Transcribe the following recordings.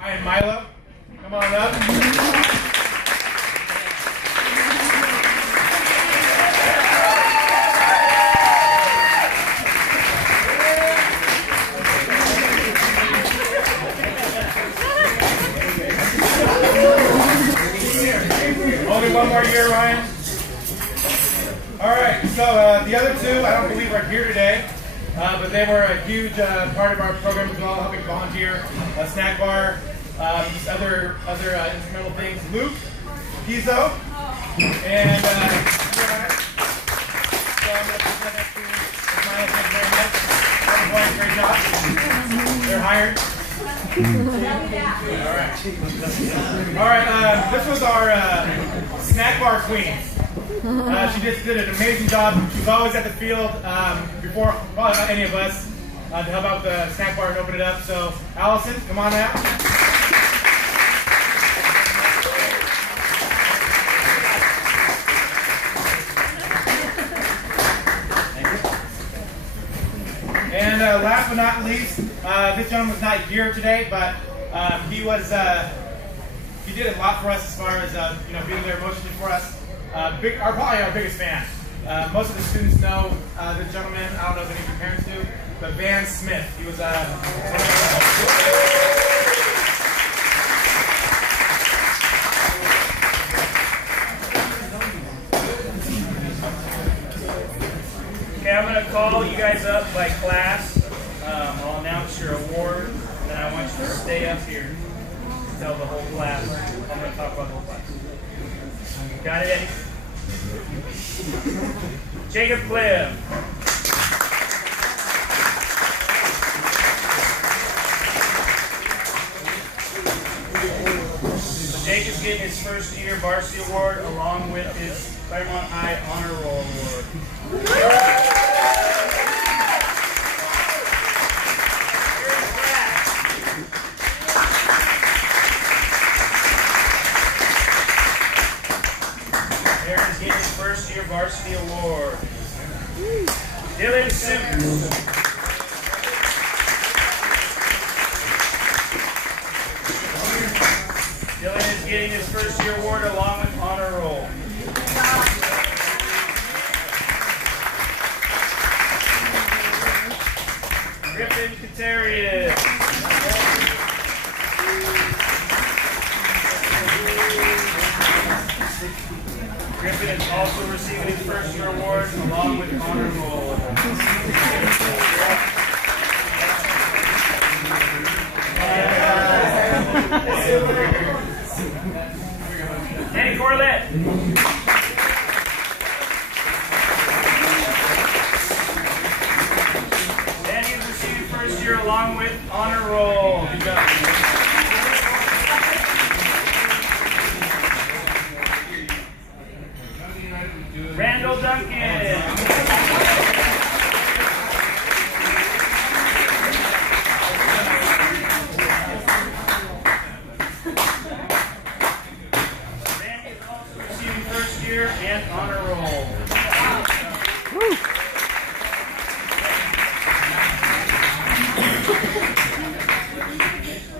Ryan Milo, come on up. Only one more year, Ryan. All right, so the other two, I don't believe are here today, but they were a huge part of our program as well, helping volunteer, a snack bar, just other instrumental things. Luke, Pizzo, and so I'm going to present next to Elias. Thank you very much. Everyone, great job. They're hired. All right, this was our snack bar queen. She just did an amazing job. She was always at the field before probably not any of us to help out with the snack bar and open it up. So, Allison, come on out. And last but not least, this gentleman's not here today, but he did a lot for us as far as being there emotionally for us. Probably our biggest fan. Most of the students know this gentleman. I don't know if any of your parents do, but Van Smith. He was Okay, I'm going to call you guys up by class. I'll announce your award, and then I want you to stay up here and tell the whole class. I'm going to talk about the whole class. Got it, Eddie? Jacob Cliff. So Jacob's getting his first year varsity award along with his Clairemont High Honor Roll Award. Aaron's getting his first year varsity award. Dylan Simmons. Dylan is getting his first year award along with honor roll. Griffin Katarian. Griffin is also receiving his first year award along with honor roll. Danny Corlett. Danny is receiving first year along with honor roll. Good job. Randall Duncan. Randy is also receiving first year and honor roll.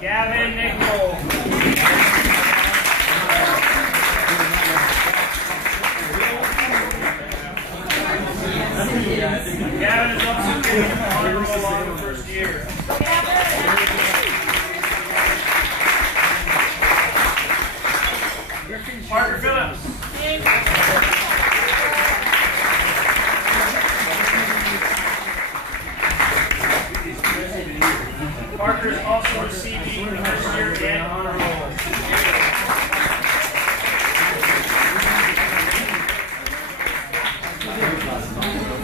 Gavin Nichols. Gavin is also getting an honor roll along the first year. Parker Phillips. Parker is also receiving the first year and honor roll.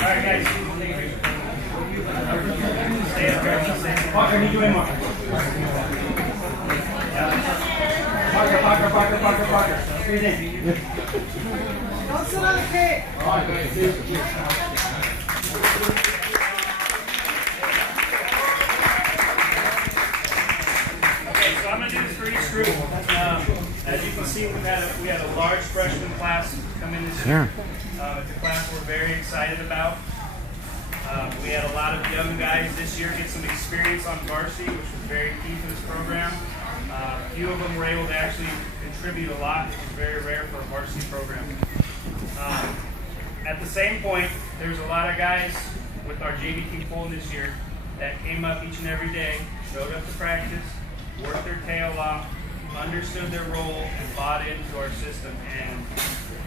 Alright guys, stay up here. Parker, need you in more. Parker. Squeeze in. Don't sit on the cake. Okay, so I'm going to do this for each group. As you can see, we had a large freshman class come in this year. It's a class we're very excited about. We had a lot of young guys this year get some experience on varsity, which was very key for this program. few of them were able to actually contribute a lot, which is very rare for a varsity program. At the same point, there's a lot of guys with our JV team Fulton this year that came up each and every day, showed up to practice, worked their tail off, understood their role, and bought into our system. And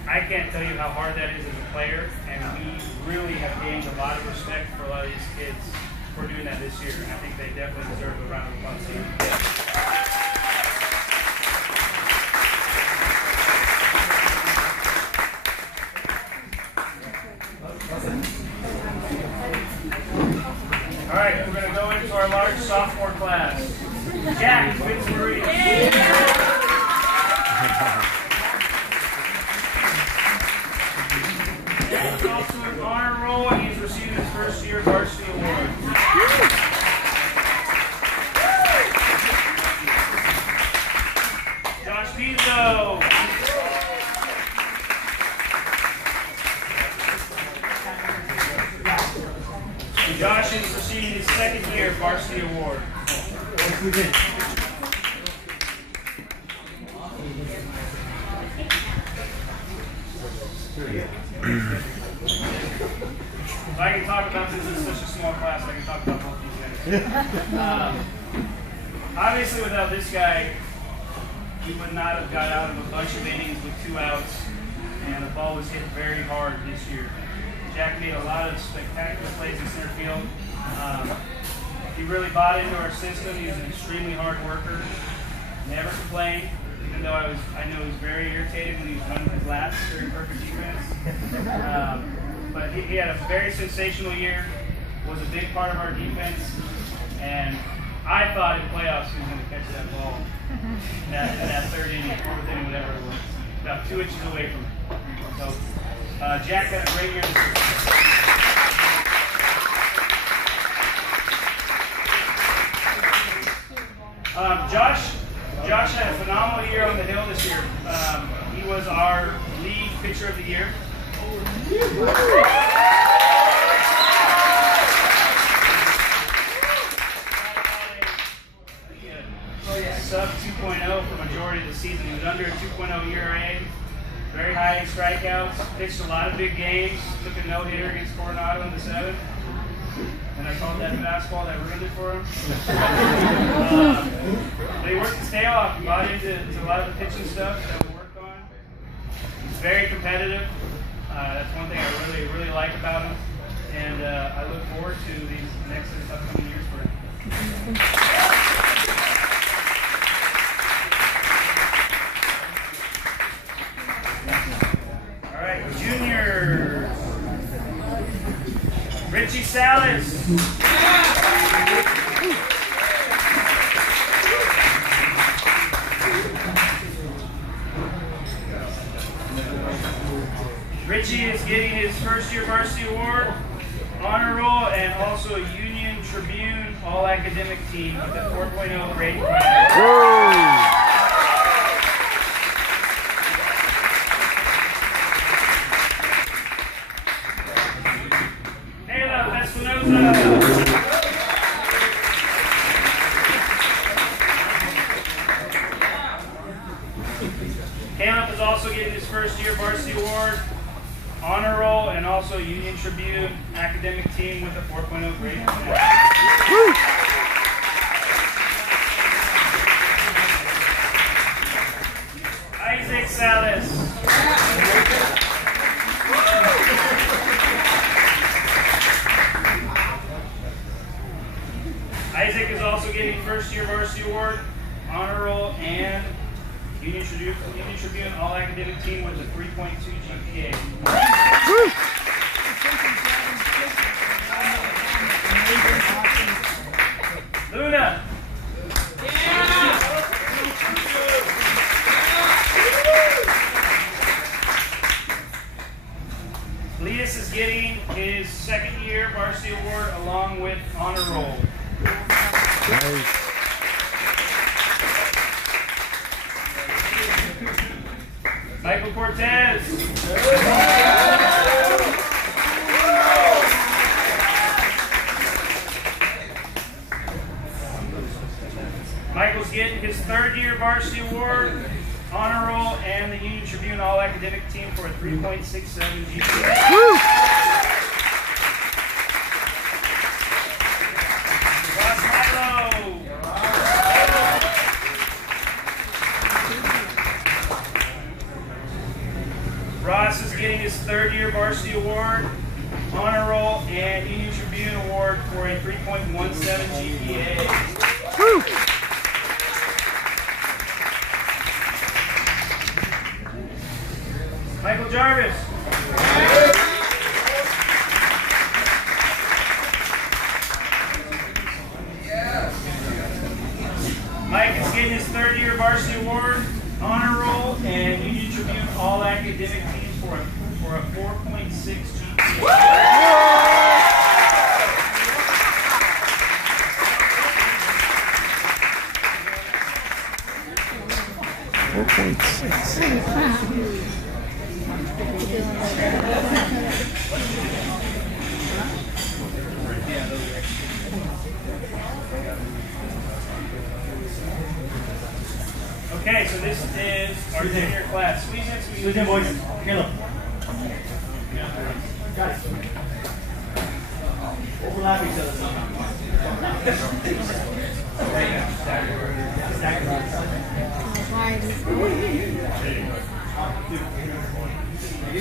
I can't tell you how hard that is as a player, and we really have gained a lot of respect for a lot of these kids for doing that this year, and I think they definitely deserve a round of applause. All right, we're going to go into our large sophomore class. Jack Fitzmarie. Jack is also an honor roll, and he's receiving his first year varsity award. Josh Pizzo. Josh is receiving his second year varsity award. If I can talk about this in such a small class, I can talk about both these guys. Obviously, without this guy, he would not have got out of a bunch of innings with 2 outs, and the ball was hit very hard this year. Jack made a lot of spectacular plays in center field. He really bought into our system. He was an extremely hard worker. Never complained, even though I know he was very irritated when he was running his laps during perfect defense. But he had a very sensational year, was a big part of our defense, and I thought in playoffs he was going to catch that ball in that third inning, fourth inning, whatever it was, about 2 inches away from it. So Jack had a great year this year. Josh had a phenomenal year on the hill this year. He was our lead pitcher of the year. Sub 2.0 for majority of the season. He was under a 2.0 ERA. Very high in strikeouts. Pitched a lot of big games. Took a no-hitter against Coronado in the 7th. And I called that fastball that ruined it for him. But he worked his tail off. He bought into a lot of the pitching stuff that we worked on. He's very competitive. That's one thing I really like about him. And I look forward to these next upcoming years for him. All right, junior. Richie Salas. Richie is getting his first year varsity award, honor roll, and also a Union Tribune all-academic team with a 4.0 rating. Caleb is also getting his first year varsity award, honor roll, and also Union Tribune academic team with a 4.0 grade. Isaac Salas. Isaac is also getting first year varsity award, honor roll, and Union Tribune all-academic team with a 3.2 GPA. Luna. Elias is getting his second year varsity award along with honor roll. Nice. Michael Cortez. Michael's getting his third-year varsity award, honor roll, and the Union Tribune All-Academic Team for a 3.67 GPA. Woo! Ross is getting his third-year varsity award, honor roll, and Union Tribune award for a 3.17 GPA. Woo! Michael Jarvis. Mike is getting his third-year varsity award, honor roll, and Union Tribune All-Academic Team for a 4.6 Okay, so this is our junior class. Squeeze in, boys. Here, look. Got it. Overlap each other somehow.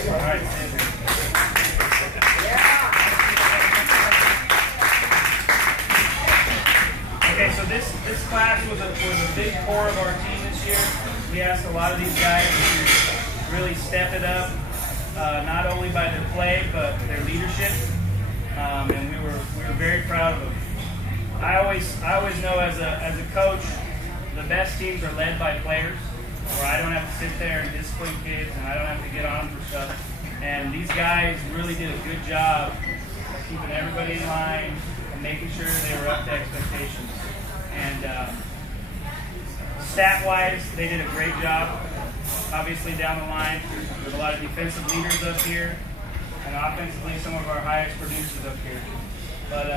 All right. Okay, so this class was a big core of our team this year. We asked a lot of these guys to really step it up, not only by their play but their leadership, and we were very proud of them. I always know as a coach, the best teams are led by players, where I don't have to sit there and discipline kids, and I don't have to get on them for stuff. And these guys really did a good job of keeping everybody in line and making sure they were up to expectations. And stat-wise, they did a great job. Obviously down the line, there's a lot of defensive leaders up here, and offensively some of our highest producers up here. But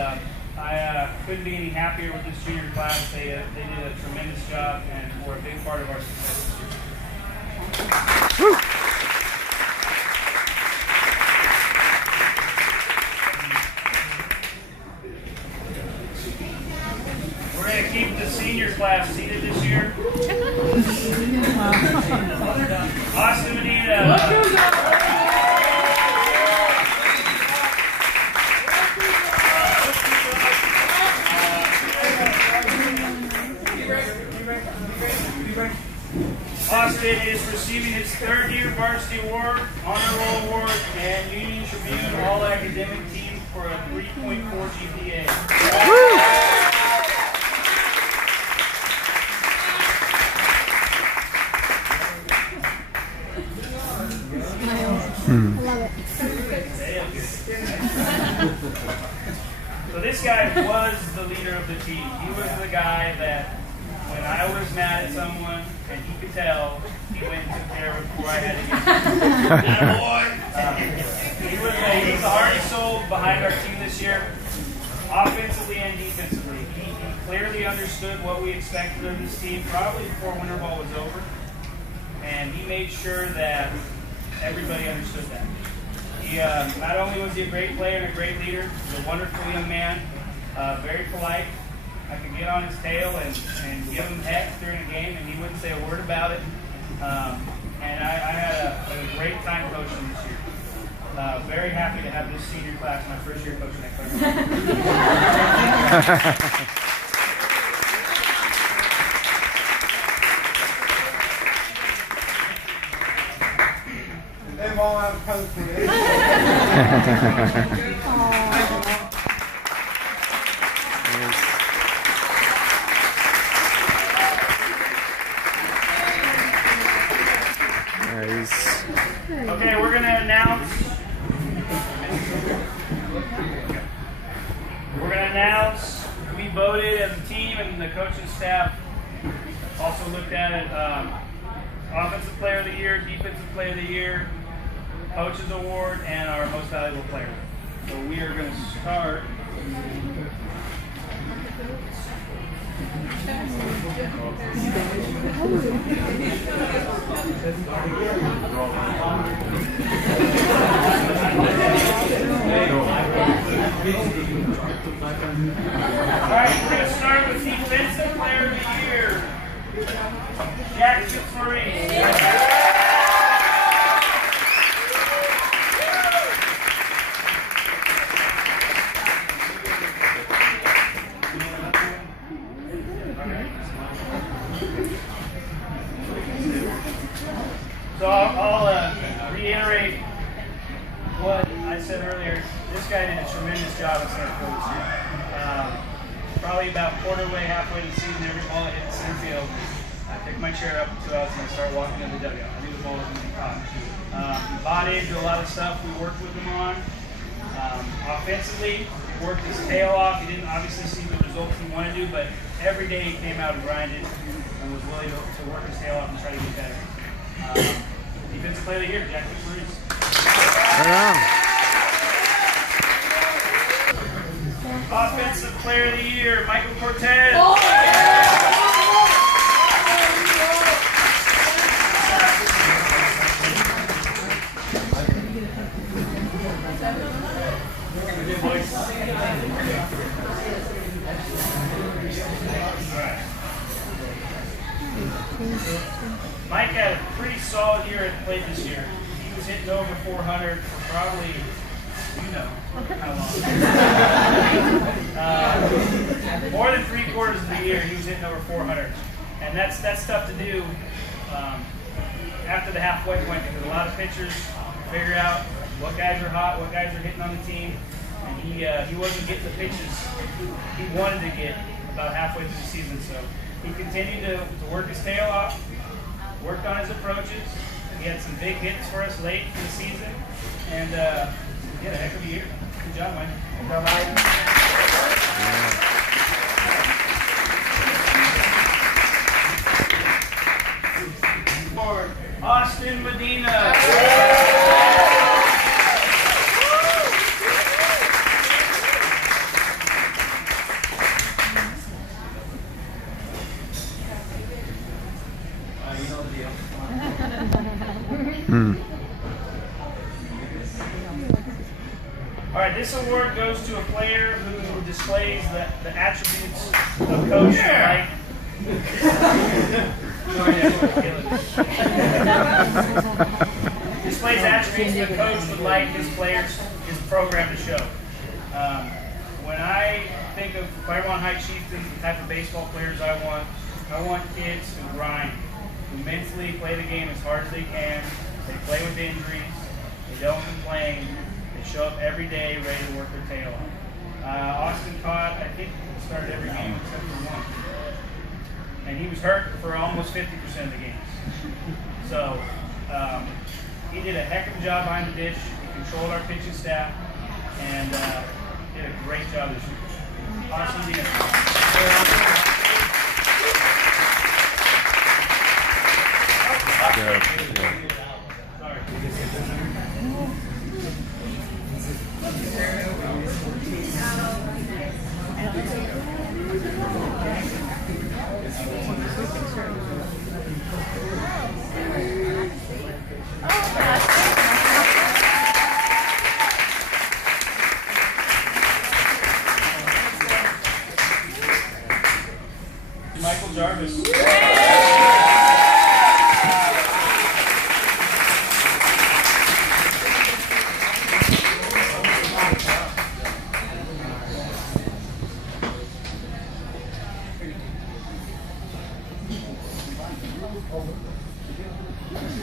I couldn't be any happier with this junior class. They did a tremendous job and were a big part of our success this year. Woo! We're going to keep the senior class seated this year. Austin Medina. Austin is receiving his third-year varsity award, honor roll award, and Union Tribune All-Academic Team for a 3.4 GPA. Woo! I love it. So this guy was the leader of the team. He was the guy that when I was mad at someone and he could tell, he went and took care of it before I had to get he was the heart and soul behind our team this year, offensively and defensively. He clearly understood what we expected of this team probably before winter ball was over, and he made sure that everybody understood that. He not only was he a great player and a great leader, he was a wonderful young man, very polite. I could get on his tail and give him heck during a game, and he wouldn't say a word about it. And I had a great time coaching this year. Very happy to have this senior class, my first year coaching at Clairemont. They've all have coach for this. Nice. Okay, we're going to announce. We voted as a team, and the coaching staff also looked at it. Offensive Player of the Year, Defensive Player of the Year, Coaches Award, and our Most Valuable Player. So we are going to start Alright, we're going to start with Defensive Player of the Year. Jackson Marie. So I'll reiterate what I said earlier. This guy did a tremendous job at center field this year. Probably about quarter way, halfway to the season, every ball that hit the center field, I picked my chair up to us and I started walking in the dugout. I knew the ball was going to be caught. He bought into a lot of stuff we worked with him on. Offensively, he worked his tail off. He didn't obviously see the results he wanted to, but every day he came out and grinded and was willing to work his tail off and try to get better. Defensive Player of the Year, Jack Maurice. Offensive Player of the Year, Michael Cortez. Mike had a pretty solid year at plate this year. He was hitting over 400 for probably, how long. More than 3/4 of the year, he was hitting over 400. And that's tough to do after the halfway point because a lot of pitchers figure out what guys are hot, what guys are hitting on the team. And he wasn't getting the pitches he wanted to get about halfway through the season. So he continued to work his tail off, worked on his approaches. He had some big hits for us late in the season, and he had a heck of a year. Good job, Mike. Good job, Mike. Austin Medina. All right, this award goes to a player who displays the attributes of Coach Mike. Displays attributes that Coach would like his players, his program to show. When I think of Clairemont High Chieftains, the type of baseball players I want kids who grind, who mentally play the game as hard as they can. They play with injuries. They don't complain. They show up every day ready to work their tail off. Austin caught, I think, started every game except for one. And he was hurt for almost 50% of the games. So he did a heck of a job behind the dish. He controlled our pitching staff and did a great job this year. Awesome deal. Michael Jarvis.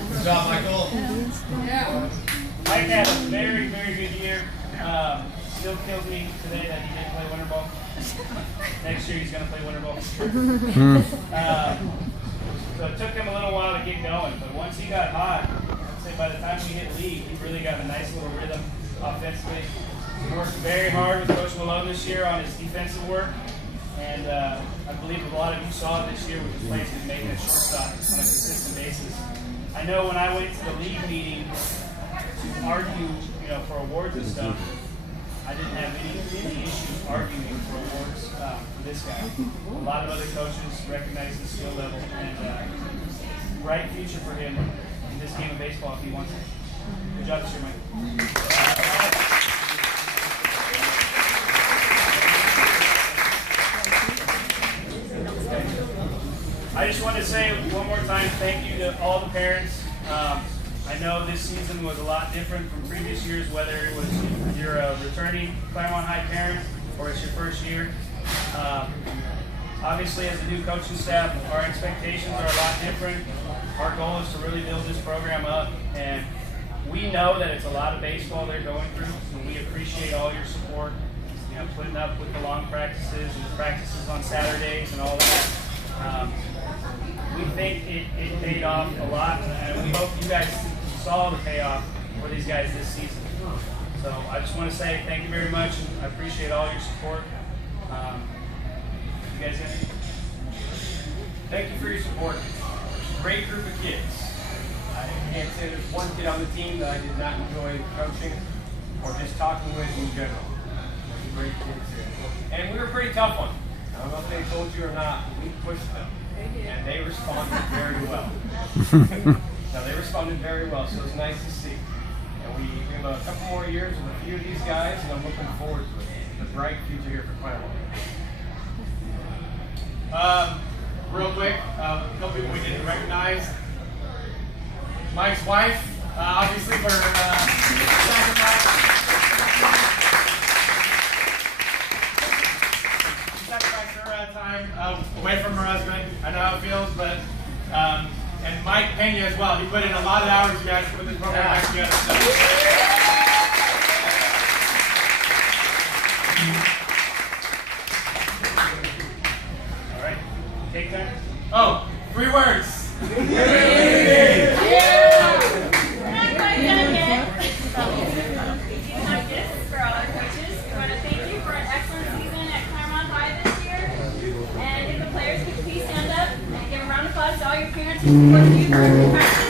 Good job, Michael. Mike had a very, very good year. Still kills me today that he didn't play winter ball. Next year he's going to play winter ball. So it took him a little while to get going, but once he got hot, I'd say by the time we hit league, he really got a nice little rhythm offensively. He worked very hard with Coach Malone this year on his defensive work, and I believe a lot of you saw it this year with his plays he was making at shortstop on a consistent basis. I know when I went to the league meeting to argue, for awards and stuff, I didn't have any issues arguing for awards for this guy. A lot of other coaches recognize the skill level and bright future for him in this game of baseball if he wants it. Good job this year, Mike. I just want to say one more time thank you to all the parents. I know this season was a lot different from previous years, whether it was you're a returning Clairemont High parent or it's your first year. Obviously, as a new coaching staff, our expectations are a lot different. Our goal is to really build this program up, and we know that it's a lot of baseball they're going through, and we appreciate all your support, putting up with the long practices and the practices on Saturdays and all that. We think it paid off a lot, and we hope you guys saw the payoff for these guys this season. So I just want to say thank you very much. I appreciate all your support. You guys got anything? Thank you for your support. Great group of kids. I can't say there's one kid on the team that I did not enjoy coaching or just talking with in general. There's great kids here. And we were a pretty tough one. I don't know if they told you or not, but we pushed them. And they responded very well. No, they responded very well, so it's nice to see. And we have a couple more years with a few of these guys, and I'm looking forward to it. The bright future here for Clairemont. Real quick, a couple people we didn't recognize. Mike's wife, obviously for sacrificed her time away from her husband. I know how it feels, but and Mike Pena as well. He put in a lot of hours, you guys, to put this program back together. So. Take that. Oh, 3 words. We're not quite done yet. We have gifts for all our coaches. We want to thank you for an excellent season at Clairemont High this year. And if the players could please stand up and give a round of applause to all your parents who support you.